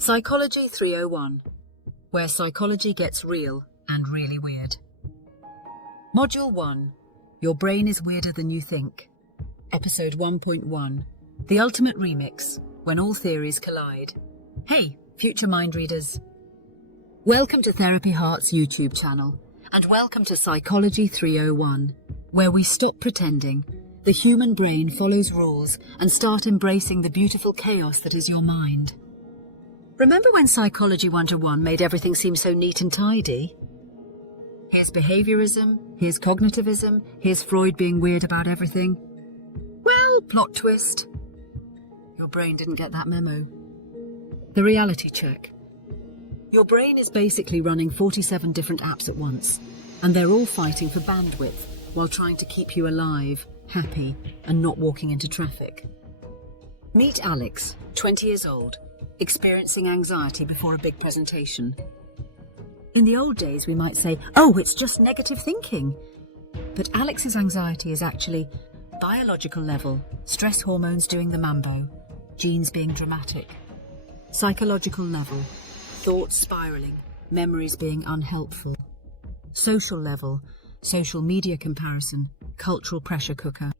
Psychology 301, where psychology gets real and really weird. Module 1, Your Brain is Weirder Than You Think. Episode 1.1, The Ultimate Remix, When All Theories Collide. Hey, future mind readers. Welcome to Therapy Heart's YouTube channel, and welcome to Psychology 301, where we stop pretending, the human brain follows rules, and start embracing the beautiful chaos that is your mind. Remember when Psychology 101 made everything seem so neat and tidy? Here's behaviorism, here's cognitivism, here's Freud being weird about everything. Well, plot twist. Your brain didn't get that memo. The reality check. Your brain is basically running 47 different apps at once, and they're all fighting for bandwidth while trying to keep you alive, happy, and not walking into traffic. Meet Alex, 20 years old, experiencing anxiety before a big presentation. In the old days, we might say, oh, it's just negative thinking. But Alex's anxiety is actually biological level, stress hormones doing the mambo, genes being dramatic. Psychological level, thoughts spiraling, memories being unhelpful. Social level, social media comparison, cultural pressure cooker.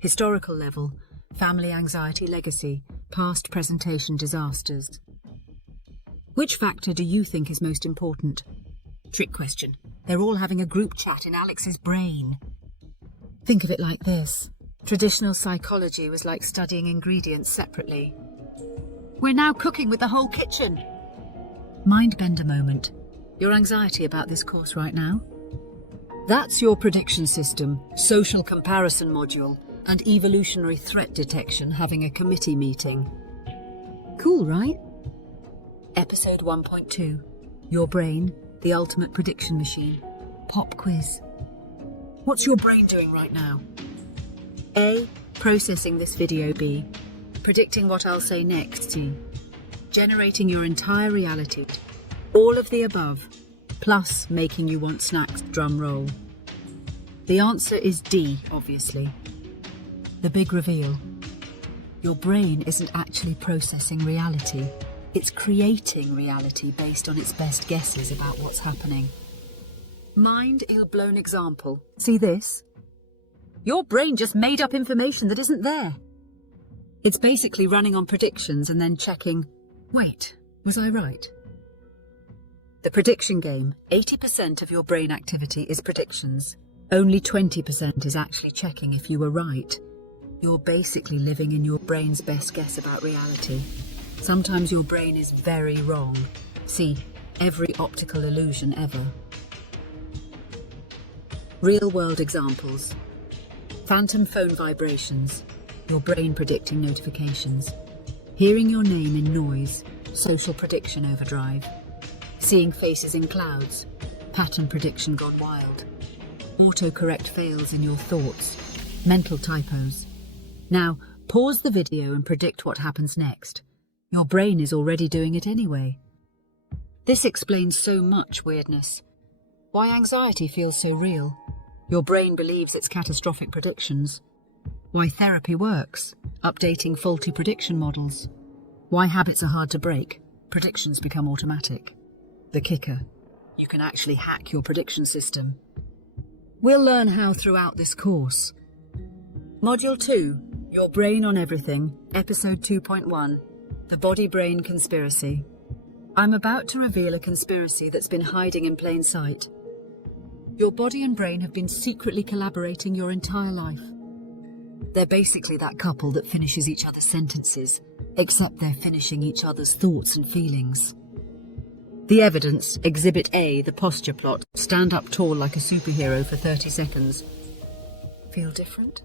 Historical level, family anxiety legacy, past presentation disasters. Which factor do you think is most important? Trick question. They're all having a group chat in Alex's brain. Think of it like this. Traditional psychology was like studying ingredients separately. We're now cooking with the whole kitchen. Mind bender moment. Your anxiety about this course right now? That's your prediction system, social comparison module, and evolutionary threat detection having a committee meeting. Cool, right? Episode 1.2, Your Brain, the Ultimate Prediction Machine. Pop quiz. What's your brain doing right now? A. Processing this video. B. Predicting what I'll say next. C. Generating your entire reality. All of the above, plus making you want snacks. Drum roll. The answer is D, obviously. The big reveal. Your brain isn't actually processing reality. It's creating reality based on its best guesses about what's happening. Mind ill-blown example. See this? Your brain just made up information that isn't there. It's basically running on predictions and then checking, wait, was I right? The prediction game, 80% of your brain activity is predictions. Only 20% is actually checking if you were right. You're basically living in your brain's best guess about reality. Sometimes your brain is very wrong. See, every optical illusion ever. Real-world examples. Phantom phone vibrations. Your brain predicting notifications. Hearing your name in noise. Social prediction overdrive. Seeing faces in clouds. Pattern prediction gone wild. Autocorrect fails in your thoughts. Mental typos. Now, pause the video and predict what happens next. Your brain is already doing it anyway. This explains so much weirdness. Why anxiety feels so real. Your brain believes it's catastrophic predictions. Why therapy works. Updating faulty prediction models. Why habits are hard to break. Predictions become automatic. The kicker. You can actually hack your prediction system. We'll learn how throughout this course. Module 2, Your Brain on Everything, Episode 2.1, The Body-Brain Conspiracy. I'm about to reveal a conspiracy that's been hiding in plain sight. Your body and brain have been secretly collaborating your entire life. They're basically that couple that finishes each other's sentences, except they're finishing each other's thoughts and feelings. The evidence, Exhibit A, the posture plot, stand up tall like a superhero for 30 seconds. Feel different?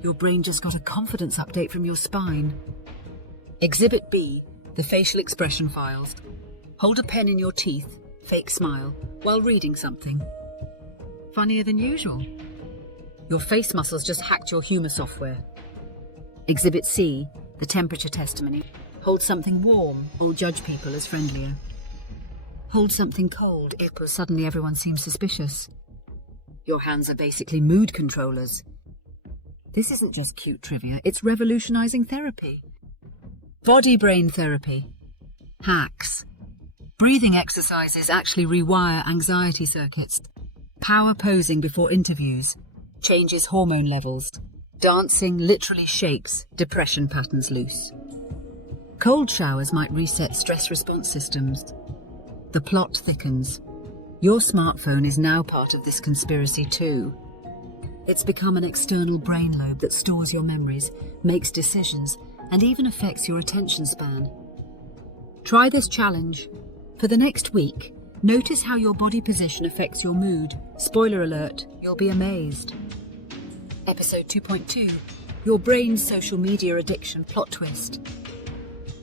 Your brain just got a confidence update from your spine. Exhibit B, the facial expression files. Hold a pen in your teeth, fake smile, while reading something. Funnier than usual. Your face muscles just hacked your humor software. Exhibit C, the temperature testimony. Hold something warm, or judge people as friendlier. Hold something cold, suddenly everyone seems suspicious. Your hands are basically mood controllers. This isn't just cute trivia, it's revolutionizing therapy. Body-brain therapy. Hacks. Breathing exercises actually rewire anxiety circuits. Power posing before interviews changes hormone levels. Dancing literally shakes depression patterns loose. Cold showers might reset stress response systems. The plot thickens. Your smartphone is now part of this conspiracy too. It's become an external brain lobe that stores your memories, makes decisions, and even affects your attention span. Try this challenge. For the next week, notice how your body position affects your mood. Spoiler alert, you'll be amazed. Episode 2.2, Your Brain's Social Media Addiction Plot Twist.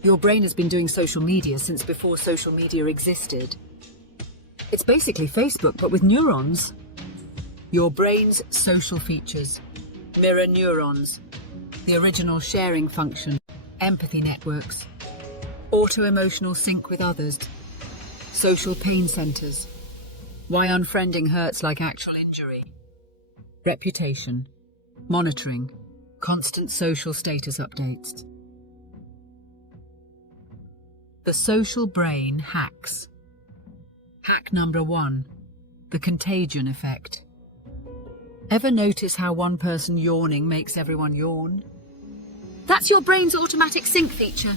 Your brain has been doing social media since before social media existed. It's basically Facebook, but with neurons. Your brain's social features. Mirror neurons. The original sharing function. Empathy networks. Auto-emotional sync with others. Social pain centers. Why unfriending hurts like actual injury. Reputation. Monitoring. Constant social status updates. The social brain hacks. Hack number 1. The contagion effect. Ever notice how one person yawning makes everyone yawn? That's your brain's automatic sync feature.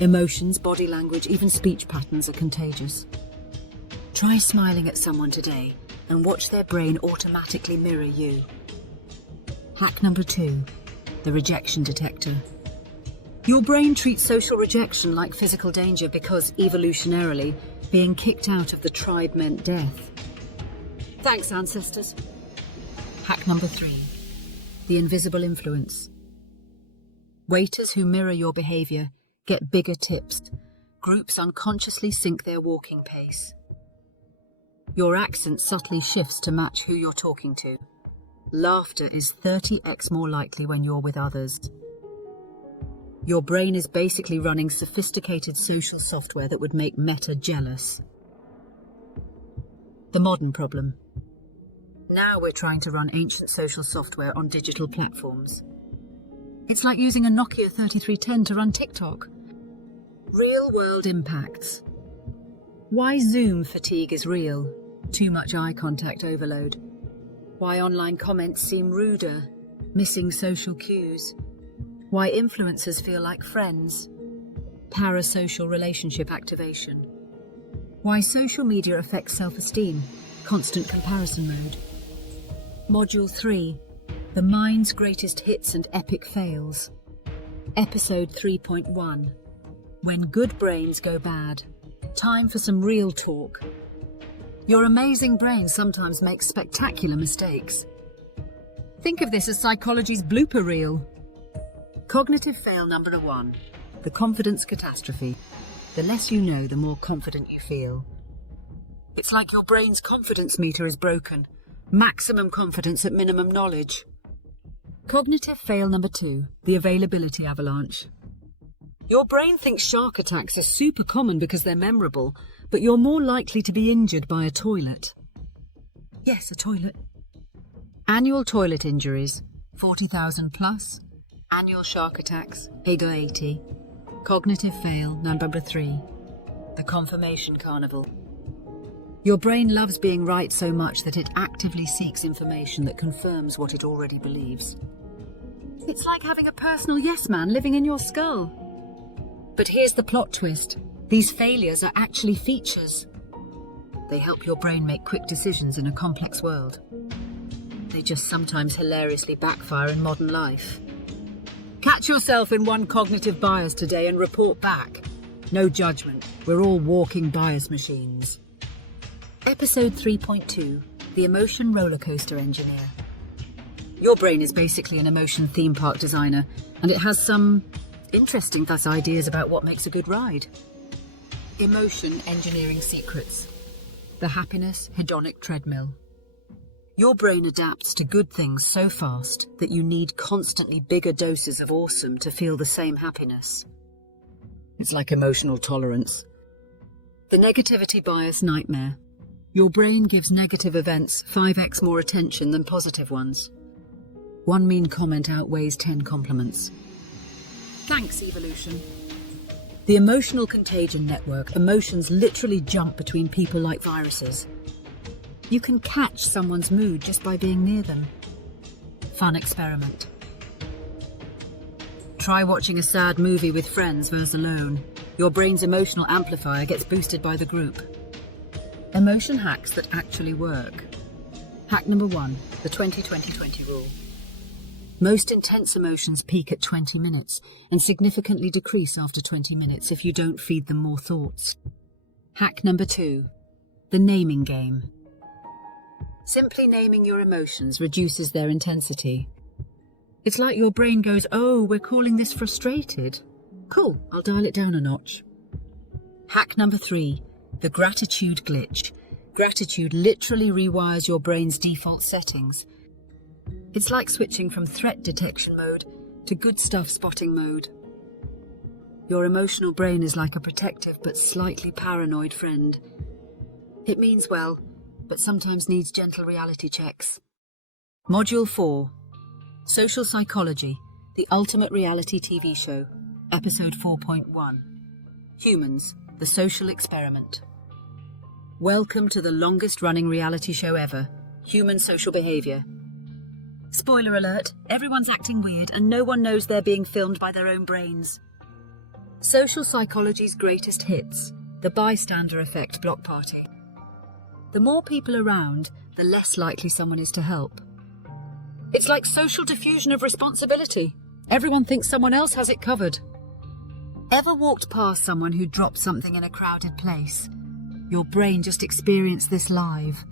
Emotions, body language, even speech patterns are contagious. Try smiling at someone today and watch their brain automatically mirror you. Hack number 2. The rejection detector. Your brain treats social rejection like physical danger because, evolutionarily, being kicked out of the tribe meant death. Thanks, ancestors. Hack number 3. The invisible influence. Waiters who mirror your behavior get bigger tips. Groups unconsciously sync their walking pace. Your accent subtly shifts to match who you're talking to. Laughter is 30x more likely when you're with others. Your brain is basically running sophisticated social software that would make Meta jealous. The modern problem. Now we're trying to run ancient social software on digital platforms. It's like using a Nokia 3310 to run TikTok. Real-world impacts. Why Zoom fatigue is real. Too much eye contact overload. Why online comments seem ruder. Missing social cues. Why influencers feel like friends. Parasocial relationship activation. Why social media affects self-esteem. Constant comparison mode. Module 3. The mind's greatest hits and epic fails. Episode 3.1. When good brains go bad. Time for some real talk. Your amazing brain sometimes makes spectacular mistakes. Think of this as psychology's blooper reel. Cognitive fail number 1. The confidence catastrophe. The less you know, the more confident you feel. It's like your brain's confidence meter is broken. Maximum confidence at minimum knowledge. Cognitive fail number 2. The availability avalanche. Your brain thinks shark attacks are super common because they're memorable, but you're more likely to be injured by a toilet. Yes, a toilet. Annual toilet injuries, 40,000 plus. Annual shark attacks, 80. Cognitive fail number 3. The confirmation carnival. Your brain loves being right so much that it actively seeks information that confirms what it already believes. It's like having a personal yes man living in your skull. But here's the plot twist. These failures are actually features. They help your brain make quick decisions in a complex world. They just sometimes hilariously backfire in modern life. Catch yourself in one cognitive bias today and report back. No judgment. We're all walking bias machines. Episode 3.2. The Emotion Rollercoaster Engineer. Your brain is basically an emotion theme park designer, and it has some interesting ideas about what makes a good ride. Emotion engineering secrets. The happiness hedonic treadmill. Your brain adapts to good things so fast that you need constantly bigger doses of awesome to feel the same happiness. It's like emotional tolerance. The negativity bias nightmare. Your brain gives negative events 5x more attention than positive ones. One mean comment outweighs 10 compliments. Thanks, evolution. The emotional contagion network. Emotions literally jump between people like viruses. You can catch someone's mood just by being near them. Fun experiment. Try watching a sad movie with friends versus alone. Your brain's emotional amplifier gets boosted by the group. Emotion hacks that actually work. Hack number 1, the 20-20-20 rule. Most intense emotions peak at 20 minutes and significantly decrease after 20 minutes if you don't feed them more thoughts. Hack number 2, the naming game. Simply naming your emotions reduces their intensity. It's like your brain goes, "Oh, we're calling this frustrated. Cool, I'll dial it down a notch." Hack number 3, the gratitude glitch. Gratitude literally rewires your brain's default settings. It's like switching from threat detection mode to good stuff spotting mode. Your emotional brain is like a protective but slightly paranoid friend. It means well, but sometimes needs gentle reality checks. Module 4, Social Psychology, the Ultimate Reality TV Show, Episode 4.1, Humans, the Social Experiment. Welcome to the longest-running reality show ever, Human Social Behavior. Spoiler alert, everyone's acting weird and no one knows they're being filmed by their own brains. Social psychology's greatest hits, the bystander effect block party. The more people around, the less likely someone is to help. It's like social diffusion of responsibility. Everyone thinks someone else has it covered. Ever walked past someone who dropped something in a crowded place? Your brain just experienced this live.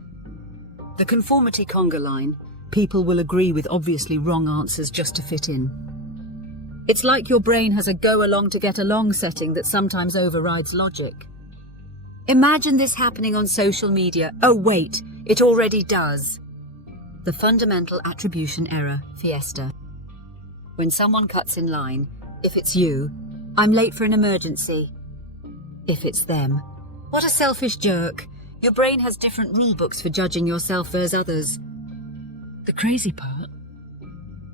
The conformity conga line, people will agree with obviously wrong answers just to fit in. It's like your brain has a go along to get along setting that sometimes overrides logic. Imagine this happening on social media. Oh wait, it already does. The fundamental attribution error, fiesta. When someone cuts in line, if it's you, "I'm late for an emergency." If it's them, "What a selfish jerk." Your brain has different rule books for judging yourself versus others. The crazy part?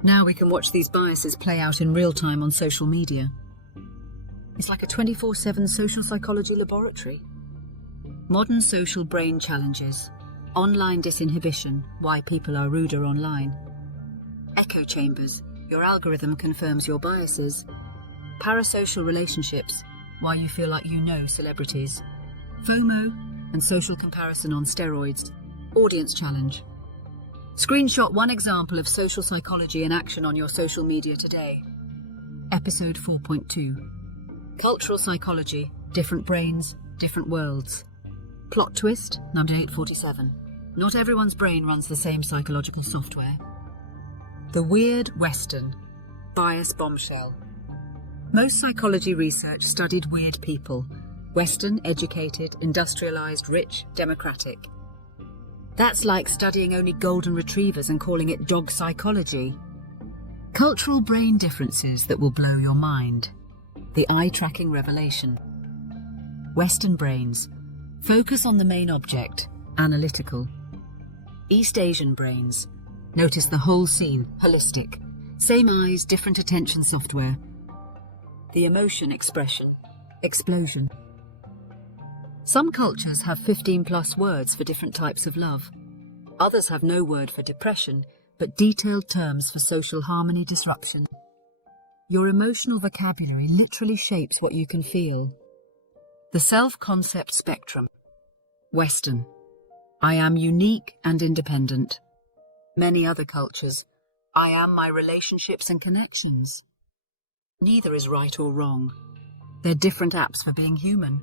Now we can watch these biases play out in real time on social media. It's like a 24/7 social psychology laboratory. Modern social brain challenges. Online disinhibition, why people are ruder online. Echo chambers, your algorithm confirms your biases. Parasocial relationships, why you feel like you know celebrities. FOMO and social comparison on steroids. Audience challenge. Screenshot one example of social psychology in action on your social media today. Episode 4.2. Cultural psychology, different brains, different worlds. Plot twist, number 847. Not everyone's brain runs the same psychological software. The weird Western. Bias bombshell. Most psychology research studied weird people. Western, educated, industrialized, rich, democratic. That's like studying only golden retrievers and calling it dog psychology. Cultural brain differences that will blow your mind. The eye-tracking revelation. Western brains. Focus on the main object, analytical. East Asian brains. Notice the whole scene, holistic. Same eyes, different attention software. The emotion expression, explosion. Some cultures have 15+ words for different types of love. Others have no word for depression, but detailed terms for social harmony disruption. Your emotional vocabulary literally shapes what you can feel. The self-concept spectrum. Western. I am unique and independent. Many other cultures. I am my relationships and connections. Neither is right or wrong. They're different apps for being human.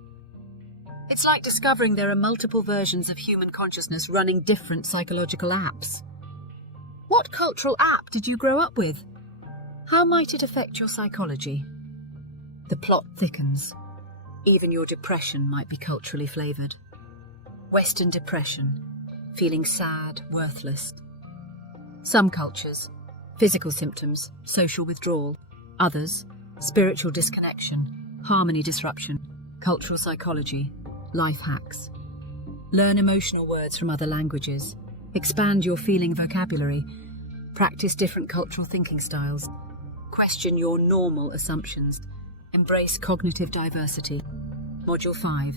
It's like discovering there are multiple versions of human consciousness running different psychological apps. What cultural app did you grow up with? How might it affect your psychology? The plot thickens. Even your depression might be culturally flavored. Western depression, feeling sad, worthless. Some cultures, physical symptoms, social withdrawal. Others, spiritual disconnection, harmony disruption, cultural psychology, life hacks. Learn emotional words from other languages. Expand your feeling vocabulary. Practice different cultural thinking styles. Question your normal assumptions. Embrace cognitive diversity. Module 5.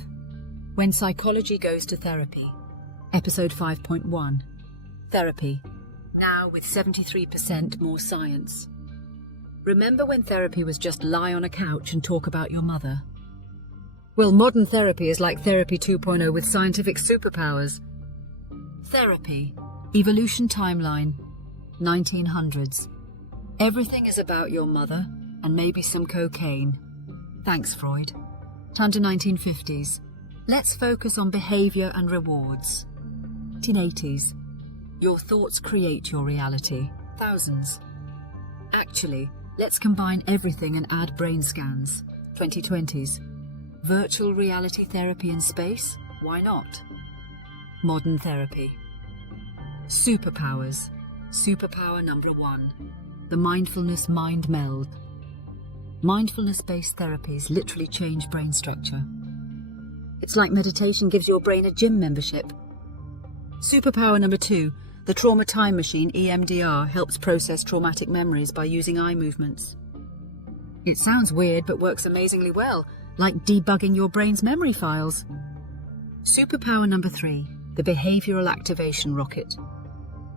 When psychology goes to therapy. Episode 5.1. Therapy. Now with 73% more science. Remember when therapy was just lie on a couch and talk about your mother? Well, modern therapy is like therapy 2.0 with scientific superpowers. Therapy. Evolution timeline. 1900s. Everything is about your mother and maybe some cocaine. Thanks, Freud. Time to 1950s. Let's focus on behavior and rewards. 1980s. Your thoughts create your reality. Thousands. Actually, let's combine everything and add brain scans. 2020s. Virtual reality therapy in space? Why not? Modern therapy. Superpowers. Superpower number 1. The mindfulness mind meld. Mindfulness-based therapies literally change brain structure. It's like meditation gives your brain a gym membership. Superpower number 2. The trauma time machine, EMDR, helps process traumatic memories by using eye movements. It sounds weird but works amazingly well, like debugging your brain's memory files. Superpower number 3. The behavioral activation rocket.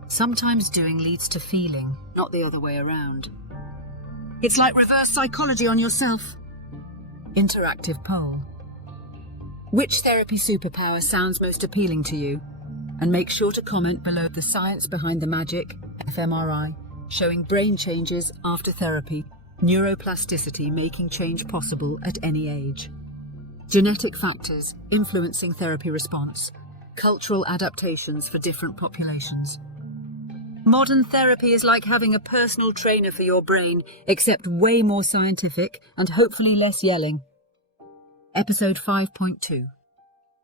Sometimes doing leads to feeling, not the other way around. It's like reverse psychology on yourself. Interactive poll. Which therapy superpower sounds most appealing to you? And make sure to comment below the science behind the magic, fMRI, showing brain changes after therapy, neuroplasticity making change possible at any age. Genetic factors influencing therapy response, cultural adaptations for different populations. Modern therapy is like having a personal trainer for your brain, except way more scientific and hopefully less yelling. Episode 5.2.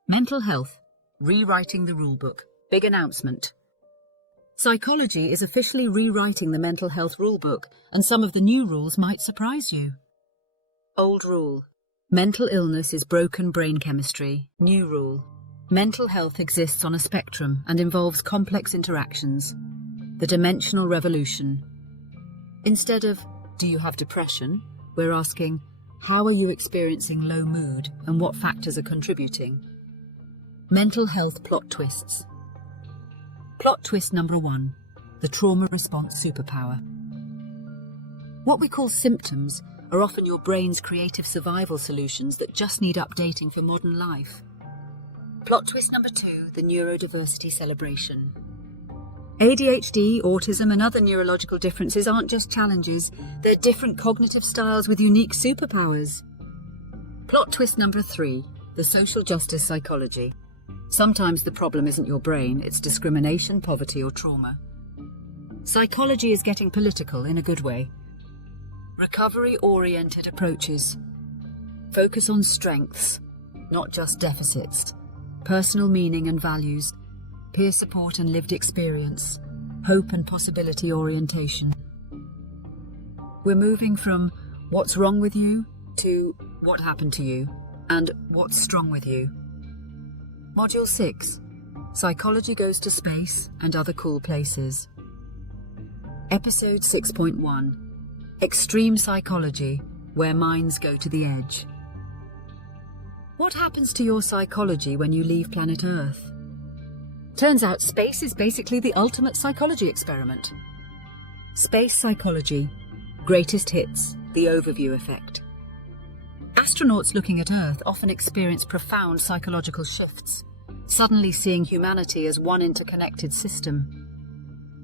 Mental health. Rewriting the rulebook. Big announcement. Psychology is officially rewriting the mental health rulebook, and some of the new rules might surprise you. Old rule. Mental illness is broken brain chemistry. New rule. Mental health exists on a spectrum and involves complex interactions. The dimensional revolution. Instead of, do you have depression? We're asking, how are you experiencing low mood and what factors are contributing? Mental health plot twists. Plot twist number 1. The trauma response superpower. What we call symptoms are often your brain's creative survival solutions that just need updating for modern life. Plot twist number 2. The neurodiversity celebration. ADHD, autism and other neurological differences aren't just challenges, they're different cognitive styles with unique superpowers. Plot twist number 3. The social justice psychology. Sometimes the problem isn't your brain, it's discrimination, poverty or trauma. Psychology is getting political in a good way. Recovery-oriented approaches. Focus on strengths, not just deficits. Personal meaning and values. Peer support and lived experience, hope and possibility orientation. We're moving from what's wrong with you to what happened to you and what's strong with you. Module 6. Psychology goes to space and other cool places. Episode 6.1. Extreme psychology, where minds go to the edge. What happens to your psychology when you leave planet Earth? Turns out space is basically the ultimate psychology experiment. Space psychology. Greatest hits. The overview effect. Astronauts looking at Earth often experience profound psychological shifts, suddenly seeing humanity as one interconnected system.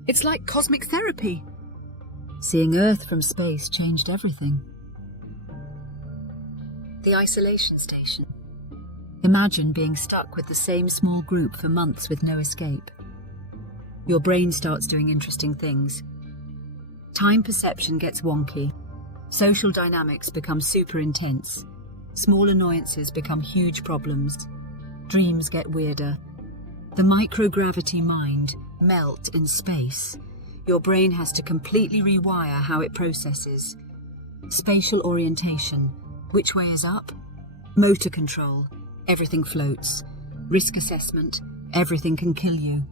It's like cosmic therapy. Seeing Earth from space changed everything. The isolation station. Imagine being stuck with the same small group for months with no escape. Your brain starts doing interesting things. Time perception gets wonky. Social dynamics become super intense. Small annoyances become huge problems. Dreams get weirder. The microgravity mind, melt in space. Your brain has to completely rewire how it processes. Spatial orientation. Which way is up? Motor control. Everything floats. Risk assessment. Everything can kill you.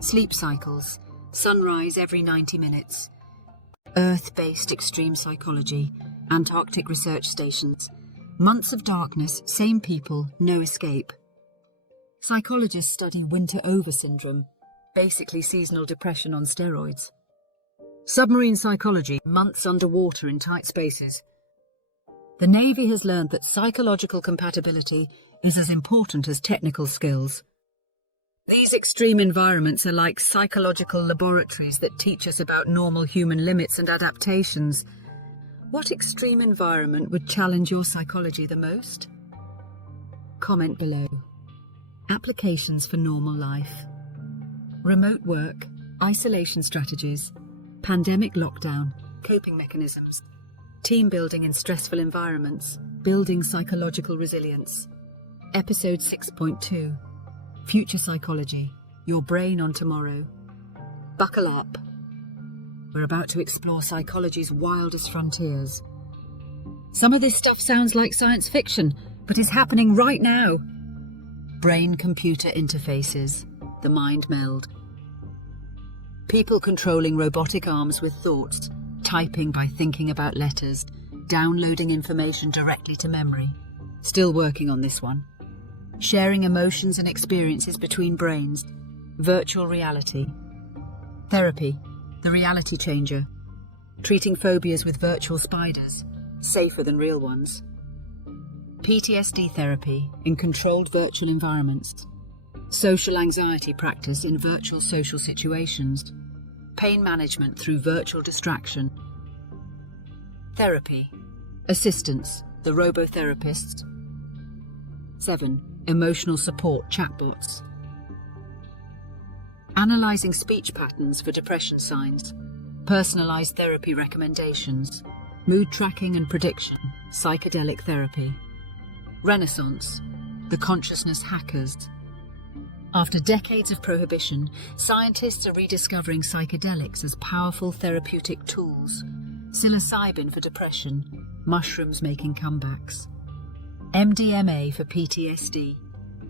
Sleep cycles. Sunrise every 90 minutes. Earth-based extreme psychology. Antarctic research stations. Months of darkness, same people, no escape. Psychologists study winter over syndrome, basically seasonal depression on steroids. Submarine psychology, months underwater in tight spaces. The Navy has learned that psychological compatibility is as important as technical skills. These extreme environments are like psychological laboratories that teach us about normal human limits and adaptations. What extreme environment would challenge your psychology the most? Comment below. Applications for normal life. Remote work, isolation strategies, pandemic lockdown, coping mechanisms, team building in stressful environments, building psychological resilience. Episode 6.2. Future Psychology, Your Brain on Tomorrow. Buckle up. We're about to explore psychology's wildest frontiers. Some of this stuff sounds like science fiction, but is happening right now. Brain-computer interfaces, the mind meld. People controlling robotic arms with thoughts, typing by thinking about letters, downloading information directly to memory. Still working on this one. Sharing emotions and experiences between brains. Virtual reality. Therapy, the reality changer. Treating phobias with virtual spiders, safer than real ones. PTSD therapy in controlled virtual environments. Social anxiety practice in virtual social situations. Pain management through virtual distraction. Therapy. Assistance, the robotherapists. 7. Emotional support chatbots. Analyzing speech patterns for depression signs. Personalized therapy recommendations. Mood tracking and prediction, psychedelic therapy. Renaissance, the consciousness hackers. After decades of prohibition, scientists are rediscovering psychedelics as powerful therapeutic tools. Psilocybin for depression, mushrooms making comebacks. MDMA for PTSD,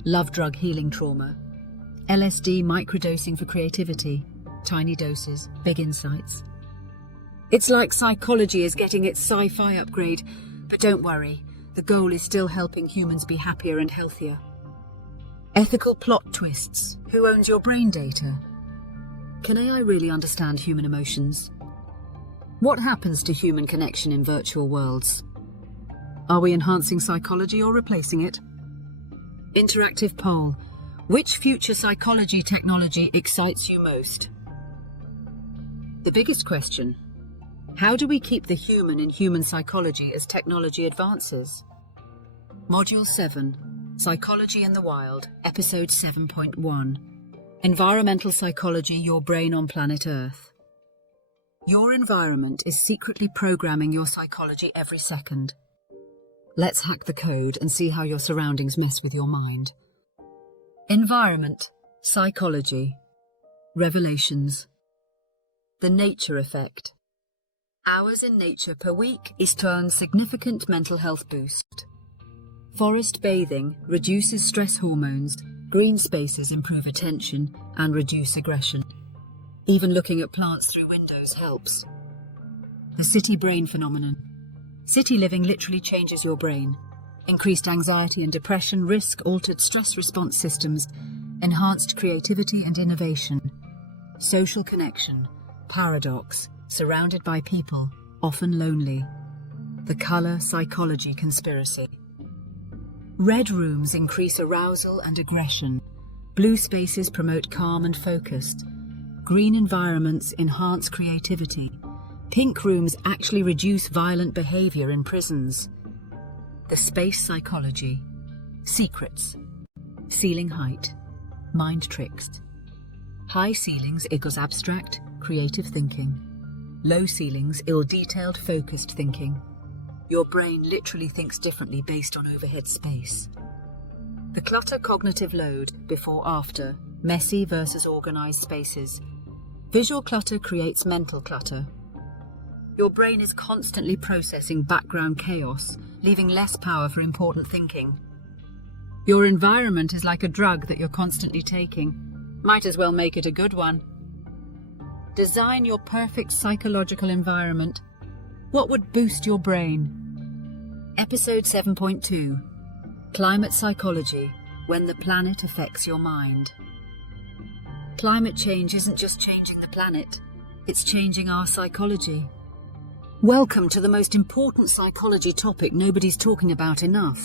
love drug healing trauma. LSD microdosing for creativity, tiny doses, big insights. It's like psychology is getting its sci-fi upgrade, but don't worry, the goal is still helping humans be happier and healthier. Ethical plot twists. Who owns your brain data? Can AI really understand human emotions? What happens to human connection in virtual worlds? Are we enhancing psychology or replacing it? Interactive poll. Which future psychology technology excites you most? The biggest question. How do we keep the human in human psychology as technology advances? Module 7. Psychology in the Wild, Episode 7.1. Environmental Psychology, Your Brain on Planet Earth. Your environment is secretly programming your psychology every second. Let's hack the code and see how your surroundings mess with your mind. Environment, psychology, revelations. The nature effect. Hours in nature per week is to earn significant mental health boost. Forest bathing reduces stress hormones, green spaces improve attention and reduce aggression. Even looking at plants through windows helps. The city brain phenomenon. City living literally changes your brain. Increased anxiety and depression risk altered stress response systems, enhanced creativity and innovation. Social connection, paradox, surrounded by people, often lonely. The color psychology conspiracy. Red rooms increase arousal and aggression. Blue spaces promote calm and focused. Green environments enhance creativity. Pink rooms actually reduce violent behavior in prisons. The space psychology. Secrets. Ceiling height. Mind tricks. High ceilings equals abstract, creative thinking. Low ceilings, ill-detailed, focused thinking. Your brain literally thinks differently based on overhead space. The clutter cognitive load, before-after, messy versus organized spaces. Visual clutter creates mental clutter. Your brain is constantly processing background chaos, leaving less power for important thinking. Your environment is like a drug that you're constantly taking. Might as well make it a good one. Design your perfect psychological environment. What would boost your brain? Episode 7.2. Climate Psychology, when the planet affects your mind. Climate change isn't just changing the planet, it's changing our psychology. Welcome to the most important psychology topic nobody's talking about enough.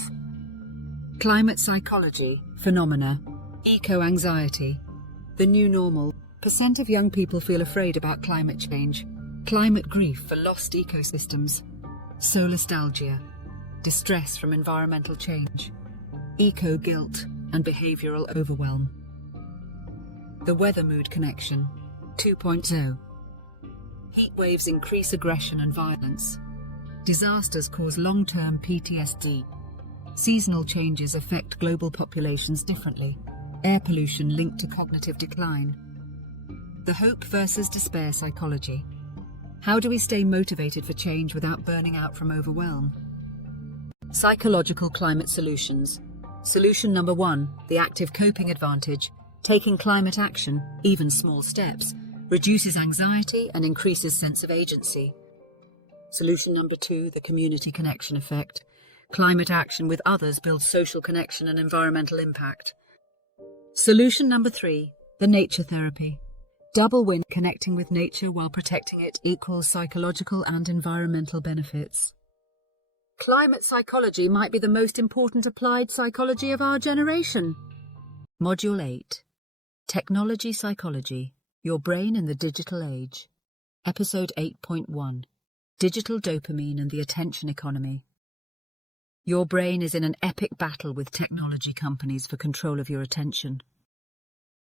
Climate psychology, phenomena, eco-anxiety, the new normal. Percent of young people feel afraid about climate change. Climate grief for lost ecosystems, solastalgia, distress from environmental change, eco-guilt and behavioural overwhelm. The weather mood connection, 2.0. Heat waves increase aggression and violence. Disasters cause long-term PTSD. Seasonal changes affect global populations differently. Air pollution linked to cognitive decline. The hope versus despair psychology. How do we stay motivated for change without burning out from overwhelm? Psychological climate solutions. Solution number 1, the active coping advantage. Taking climate action, even small steps, reduces anxiety and increases sense of agency. Solution number 2, the community connection effect. Climate action with others builds social connection and environmental impact. Solution number 3, the nature therapy. Double win, connecting with nature while protecting it equals psychological and environmental benefits. Climate psychology might be the most important applied psychology of our generation. Module 8. Technology Psychology, Your Brain in the Digital Age. Episode 8.1. Digital Dopamine and the Attention Economy. Your brain is in an epic battle with technology companies for control of your attention.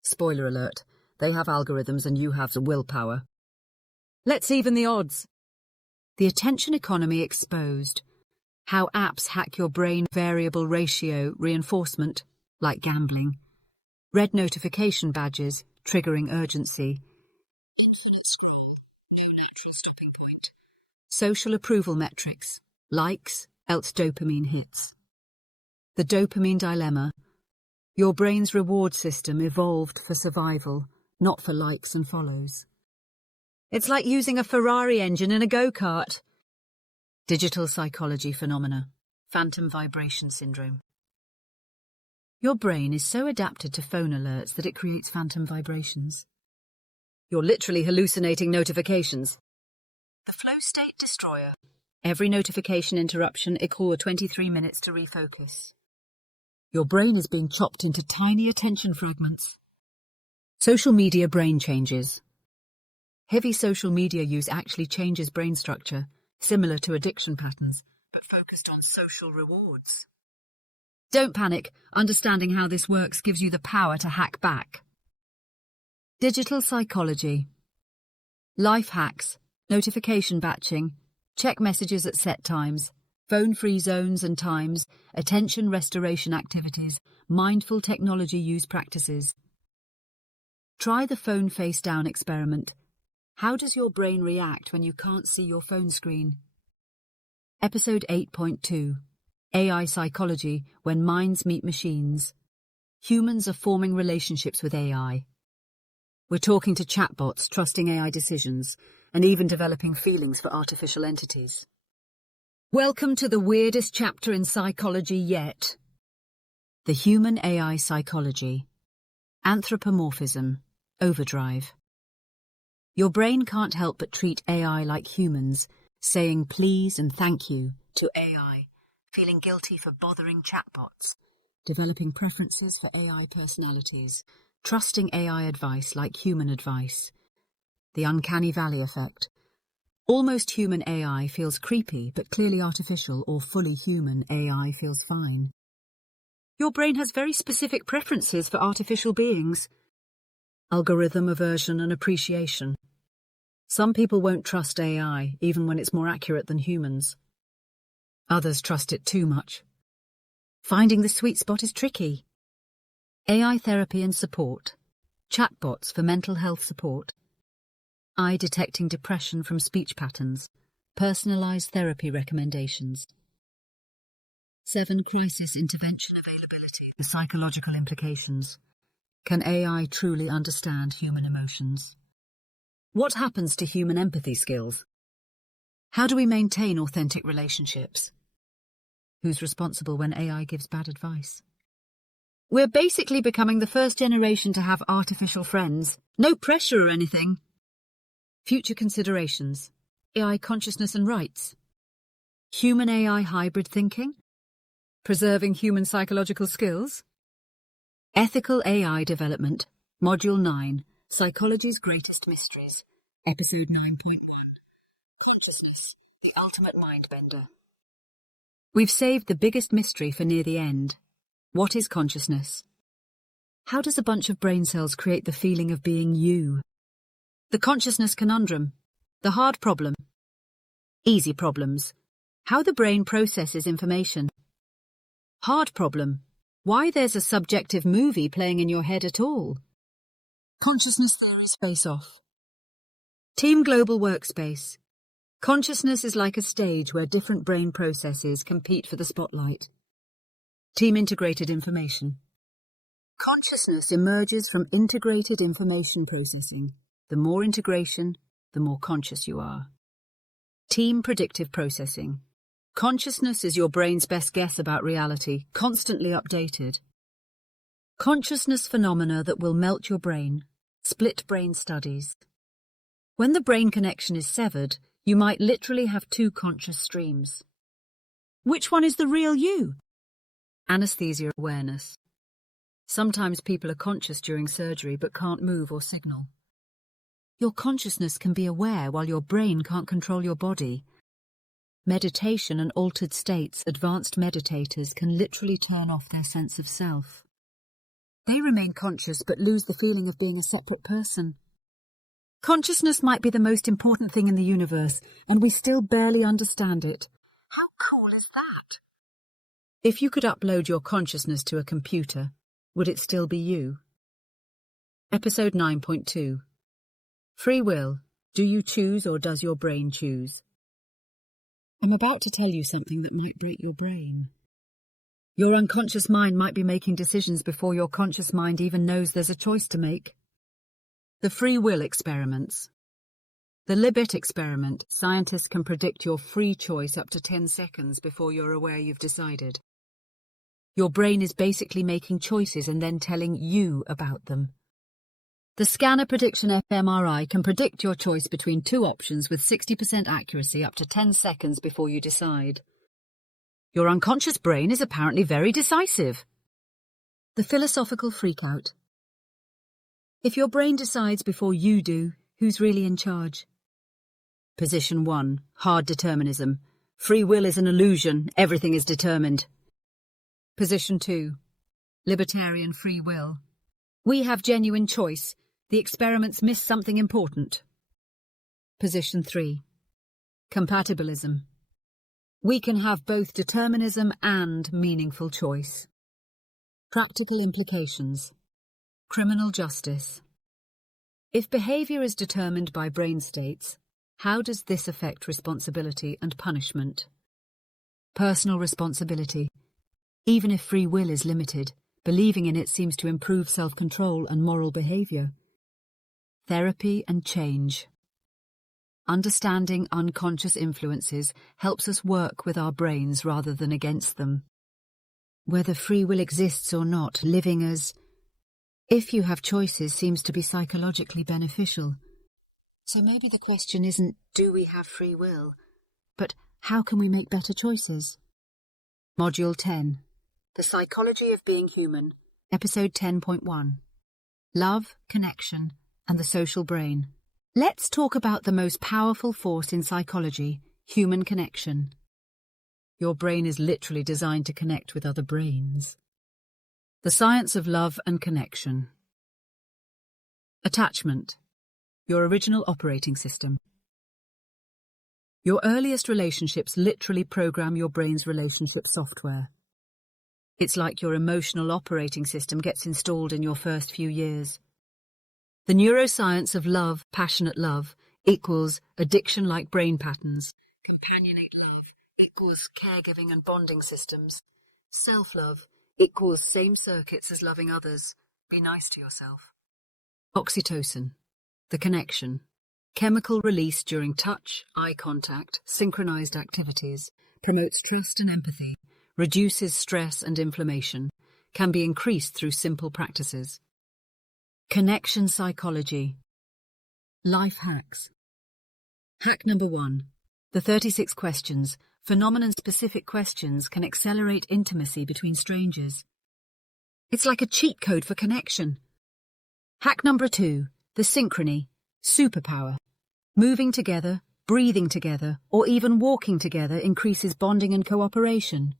Spoiler alert. They have algorithms and you have the willpower. Let's even the odds. The attention economy exposed. How apps hack your brain variable ratio reinforcement, like gambling. Red notification badges, triggering urgency. No natural stopping point. Social approval metrics, likes, else dopamine hits. The dopamine dilemma. Your brain's reward system evolved for survival, not for likes and follows. It's like using a Ferrari engine in a go-kart. Digital psychology phenomena, phantom vibration syndrome. Your brain is so adapted to phone alerts that it creates phantom vibrations. You're literally hallucinating notifications. The flow state destroyer. Every notification interruption equals 23 minutes to refocus. Your brain is being chopped into tiny attention fragments. Social media brain changes. Heavy social media use actually changes brain structure, similar to addiction patterns, but focused on social rewards. Don't panic. Understanding how this works gives you the power to hack back. Digital psychology. Life hacks, notification batching, check messages at set times, phone-free zones and times, attention restoration activities, mindful technology use practices. Try the phone face-down experiment. How does your brain react when you can't see your phone screen? Episode 8.2. AI Psychology, when minds meet machines. Humans are forming relationships with AI. We're talking to chatbots, trusting AI decisions, and even developing feelings for artificial entities. Welcome to the weirdest chapter in psychology yet. The human AI psychology. Anthropomorphism. Overdrive. Your brain can't help but treat AI like humans, saying please and thank you to AI, feeling guilty for bothering chatbots, developing preferences for AI personalities, trusting AI advice like human advice. The uncanny valley effect. Almost human AI feels creepy, but clearly artificial or fully human AI feels fine. Your brain has very specific preferences for artificial beings. Algorithm aversion and appreciation. Some people won't trust AI, even when it's more accurate than humans. Others trust it too much. Finding the sweet spot is tricky. AI therapy and support. Chatbots for mental health support. Eye detecting depression from speech patterns. Personalized therapy recommendations. 7. Crisis intervention availability. The psychological implications. Can AI truly understand human emotions? What happens to human empathy skills? How do we maintain authentic relationships? Who's responsible when AI gives bad advice? We're basically becoming the first generation to have artificial friends. No pressure or anything. Future considerations. AI consciousness and rights. Human-AI hybrid thinking. Preserving human psychological skills. Ethical AI development. Module 9. Psychology's Greatest Mysteries. Episode 9.1. Consciousness, the ultimate mind-bender. We've saved the biggest mystery for near the end. What is consciousness? How does a bunch of brain cells create the feeling of being you? The consciousness conundrum. The hard problem. Easy problems. How the brain processes information. Hard problem. Why there's a subjective movie playing in your head at all. Consciousness theories face off. Team Global Workspace. Consciousness is like a stage where different brain processes compete for the spotlight. Team Integrated Information. Consciousness emerges from integrated information processing. The more integration, the more conscious you are. Team Predictive Processing. Consciousness is your brain's best guess about reality, constantly updated. Consciousness phenomena that will melt your brain. Split brain studies. When the brain connection is severed, you might literally have two conscious streams. Which one is the real you? Anesthesia awareness. Sometimes people are conscious during surgery but can't move or signal. Your consciousness can be aware while your brain can't control your body. Meditation and altered states, advanced meditators can literally turn off their sense of self. They remain conscious but lose the feeling of being a separate person. Consciousness might be the most important thing in the universe, and we still barely understand it. How cool is that? If you could upload your consciousness to a computer, would it still be you? Episode 9.2. Free will. Do you choose or does your brain choose? I'm about to tell you something that might break your brain. Your unconscious mind might be making decisions before your conscious mind even knows there's a choice to make. The free will experiments. The Libet experiment, scientists can predict your free choice up to 10 seconds before you're aware you've decided. Your brain is basically making choices and then telling you about them. The scanner prediction fMRI can predict your choice between two options with 60% accuracy up to 10 seconds before you decide. Your unconscious brain is apparently very decisive. The philosophical freakout. If your brain decides before you do, who's really in charge? Position 1. Hard determinism. Free will is an illusion. Everything is determined. Position 2. Libertarian free will. We have genuine choice. The experiments miss something important. Position 3. Compatibilism. We can have both determinism and meaningful choice. Practical implications. Criminal justice. If behavior is determined by brain states, how does this affect responsibility and punishment? Personal responsibility. Even if free will is limited, believing in it seems to improve self-control and moral behavior. Therapy and change. Understanding unconscious influences helps us work with our brains rather than against them. Whether free will exists or not, living as if you have choices seems to be psychologically beneficial. So maybe the question isn't, do we have free will? But how can we make better choices? Module 10. The Psychology of Being Human. Episode 10.1. Love, connection, and the social brain. Let's talk about the most powerful force in psychology, human connection. Your brain is literally designed to connect with other brains. The science of love and connection. Attachment. Your original operating system. Your earliest relationships literally program your brain's relationship software. It's like your emotional operating system gets installed in your first few years. The neuroscience of love, passionate love, equals addiction-like brain patterns. Companionate love equals caregiving and bonding systems. Self-love equals same circuits as loving others. Be nice to yourself. Oxytocin. The connection. Chemical release during touch, eye contact, synchronized activities, promotes trust and empathy, reduces stress and inflammation, can be increased through simple practices. Connection psychology. Life hacks. Hack number 1. The 36 questions, phenomenon-specific questions, can accelerate intimacy between strangers. It's like a cheat code for connection. Hack number 2. The synchrony, superpower. Moving together, breathing together, or even walking together increases bonding and cooperation.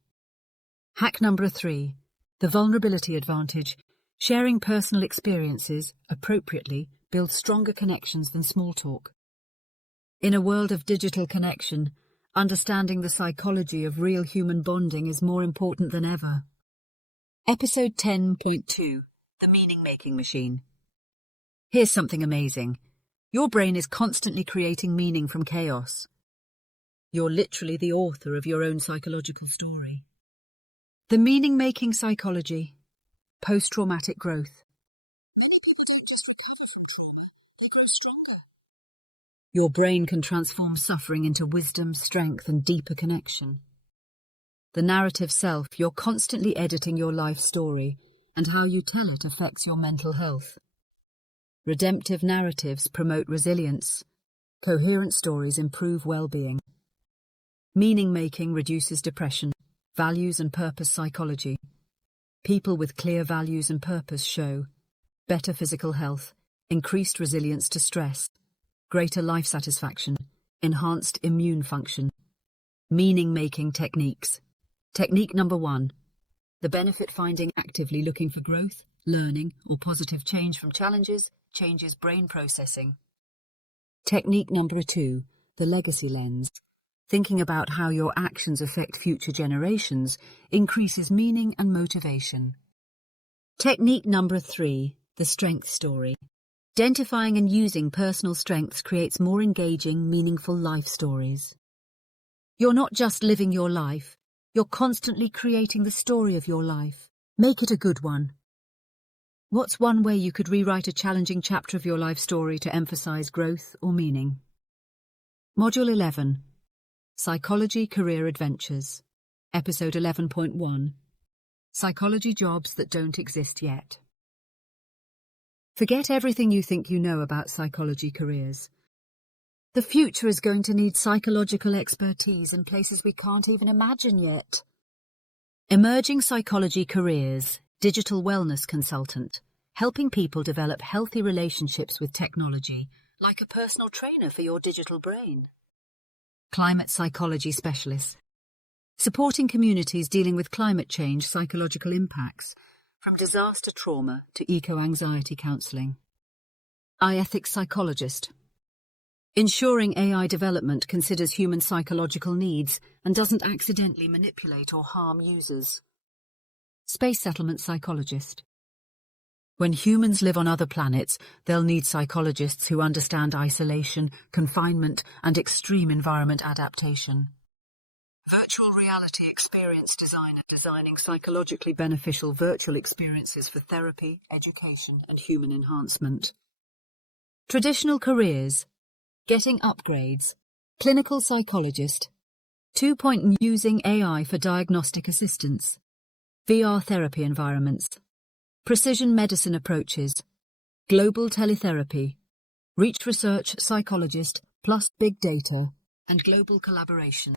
Hack number 3. The vulnerability advantage. Sharing personal experiences, appropriately, builds stronger connections than small talk. In a world of digital connection, understanding the psychology of real human bonding is more important than ever. Episode 10.2. The Meaning-Making Machine. Here's something amazing. Your brain is constantly creating meaning from chaos. You're literally the author of your own psychological story. The meaning-making psychology. Post-traumatic growth. Your brain can transform suffering into wisdom, strength, and deeper connection. The narrative self, you're constantly editing your life story, and how you tell it affects your mental health. Redemptive narratives promote resilience. Coherent stories improve well-being. Meaning-making reduces depression. Values and purpose psychology. People with clear values and purpose show better physical health, increased resilience to stress, greater life satisfaction, enhanced immune function. Meaning-making techniques. Technique number 1. The benefit finding. Actively looking for growth, learning, or positive change from challenges changes brain processing. Technique number 2. The legacy lens. Thinking about how your actions affect future generations increases meaning and motivation. Technique number 3. The strength story. Identifying and using personal strengths creates more engaging, meaningful life stories. You're not just living your life, you're constantly creating the story of your life. Make it a good one. What's one way you could rewrite a challenging chapter of your life story to emphasize growth or meaning? Module 11. Psychology Career Adventures. Episode 11.1. Psychology Jobs That Don't Exist Yet. Forget everything you think you know about psychology careers. The future is going to need psychological expertise in places we can't even imagine yet. Emerging Psychology Careers, Digital Wellness Consultant, helping people develop healthy relationships with technology, like a personal trainer for your digital brain. Climate Psychology Specialist, supporting communities dealing with climate change psychological impacts, from disaster trauma to eco-anxiety counselling. iEthics Psychologist, ensuring AI development considers human psychological needs and doesn't accidentally manipulate or harm users. Space Settlement Psychologist, when humans live on other planets, they'll need psychologists who understand isolation, confinement, and extreme environment adaptation. Virtual reality experience designer, designing psychologically beneficial virtual experiences for therapy, education, and human enhancement. Traditional careers, getting upgrades, clinical psychologist, 2-point using AI for diagnostic assistance, VR therapy environments, precision medicine approaches, global teletherapy, reach research psychologist plus big data, and global collaboration,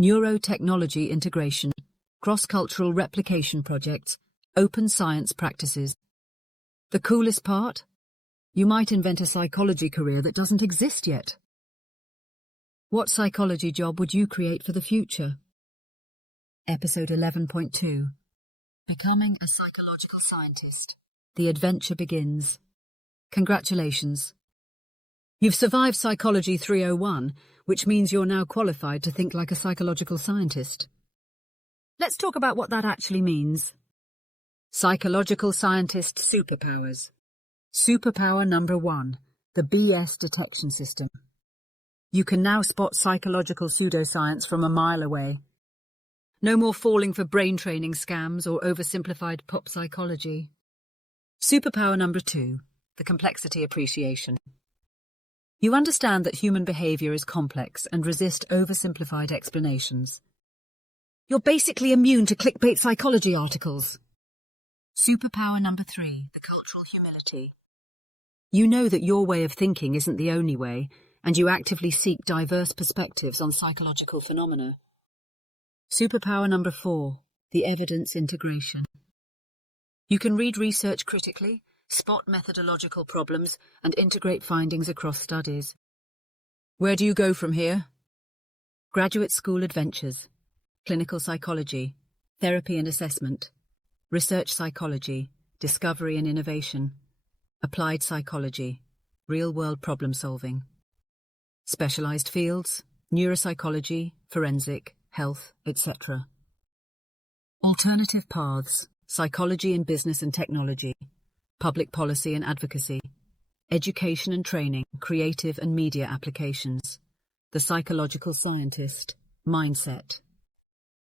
neurotechnology integration, cross-cultural replication projects, open science practices. The coolest part? You might invent a psychology career that doesn't exist yet. What psychology job would you create for the future? Episode 11.2. Becoming a Psychological Scientist. The adventure begins. Congratulations. You've survived Psychology 301, which means you're now qualified to think like a psychological scientist. Let's talk about what that actually means. Psychological Scientist Superpowers. Superpower number 1, the BS detection system. You can now spot psychological pseudoscience from a mile away. No more falling for brain training scams or oversimplified pop psychology. Superpower number 2, the complexity appreciation. You understand that human behavior is complex and resist oversimplified explanations. You're basically immune to clickbait psychology articles. Superpower number 3, the cultural humility. You know that your way of thinking isn't the only way, and you actively seek diverse perspectives on psychological phenomena. Superpower number 4, the evidence integration. You can read research critically, spot methodological problems, and integrate findings across studies. Where do you go from here? Graduate school adventures, clinical psychology, therapy and assessment, research psychology, discovery and innovation, applied psychology, real-world problem solving. Specialized fields, neuropsychology, forensic, health, etc. Alternative paths, psychology in business and technology, public policy and advocacy, education and training, creative and media applications, the psychological scientist, mindset,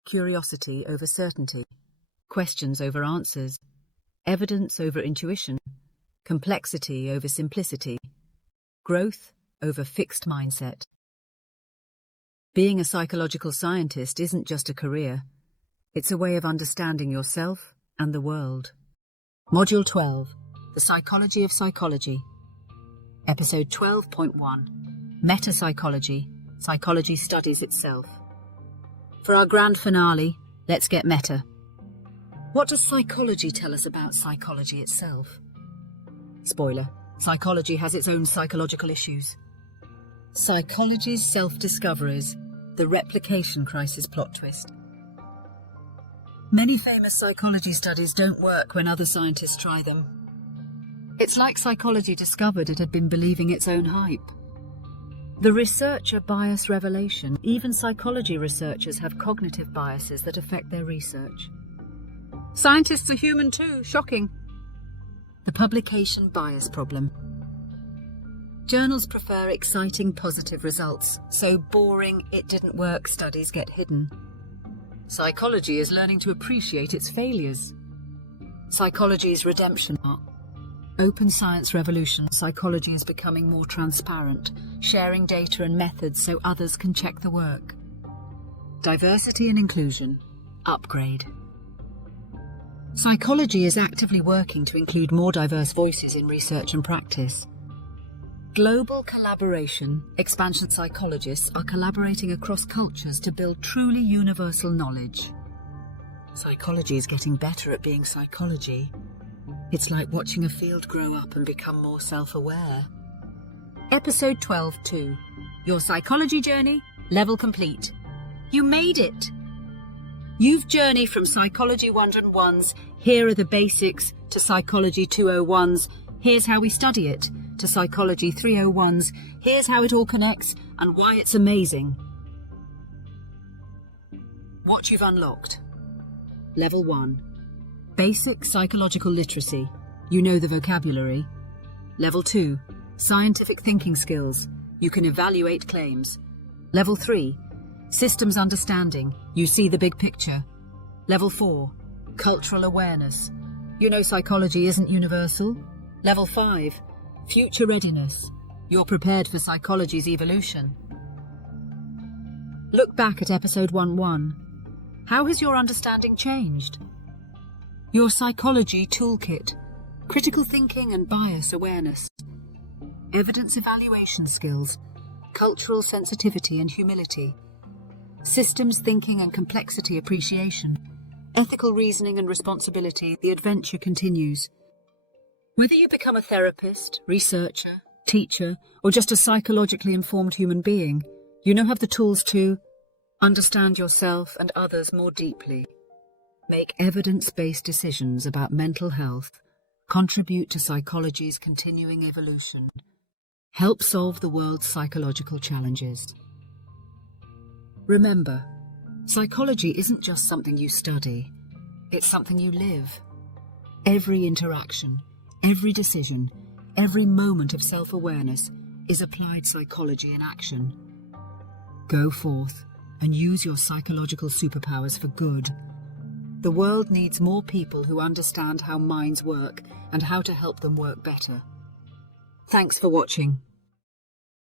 curiosity over certainty, questions over answers, evidence over intuition, complexity over simplicity, growth over fixed mindset. Being a psychological scientist isn't just a career, it's a way of understanding yourself and the world. Module 12, the psychology of psychology. Episode 12.1, meta-psychology, psychology studies itself. For our grand finale, let's get meta. What does psychology tell us about psychology itself? Spoiler, psychology has its own psychological issues. Psychology's self-discoveries, the replication crisis plot twist. Many famous psychology studies don't work when other scientists try them. It's like psychology discovered it had been believing its own hype. The researcher bias revelation. Even psychology researchers have cognitive biases that affect their research. Scientists are human too, shocking. The publication bias problem. Journals prefer exciting positive results, so boring it didn't work studies get hidden. Psychology is learning to appreciate its failures. Psychology's redemption arc. Open science revolution. Psychology is becoming more transparent, sharing data and methods so others can check the work. Diversity and inclusion. Upgrade. Psychology is actively working to include more diverse voices in research and practice. Global collaboration. Expansion psychologists are collaborating across cultures to build truly universal knowledge. Psychology is getting better at being psychology. It's like watching a field grow up and become more self-aware. Episode 12.2. Your psychology journey, level complete. You made it! You've journeyed from Psychology 101's Here are the Basics to Psychology 201's Here's How We Study It to Psychology 301's Here's How It All Connects and Why It's Amazing. What you've unlocked. Level 1. Basic psychological literacy. You know the vocabulary. Level 2. Scientific thinking skills. You can evaluate claims. Level 3. Systems understanding. You see the big picture. Level 4. Cultural awareness. You know psychology isn't universal. Level 5. Future readiness. You're prepared for psychology's evolution. Look back at episode 1.1. How has your understanding changed? Your psychology toolkit. Critical thinking and bias awareness. Evidence evaluation skills. Cultural sensitivity and humility. Systems thinking and complexity appreciation. Ethical reasoning and responsibility. The adventure continues. Whether you become a therapist, researcher, teacher, or just a psychologically informed human being, you now have the tools to understand yourself and others more deeply, make evidence-based decisions about mental health, contribute to psychology's continuing evolution, help solve the world's psychological challenges. Remember, psychology isn't just something you study, it's something you live. Every interaction, every decision, every moment of self-awareness is applied psychology in action. Go forth and use your psychological superpowers for good. The world needs more people who understand how minds work and how to help them work better. Thanks for watching.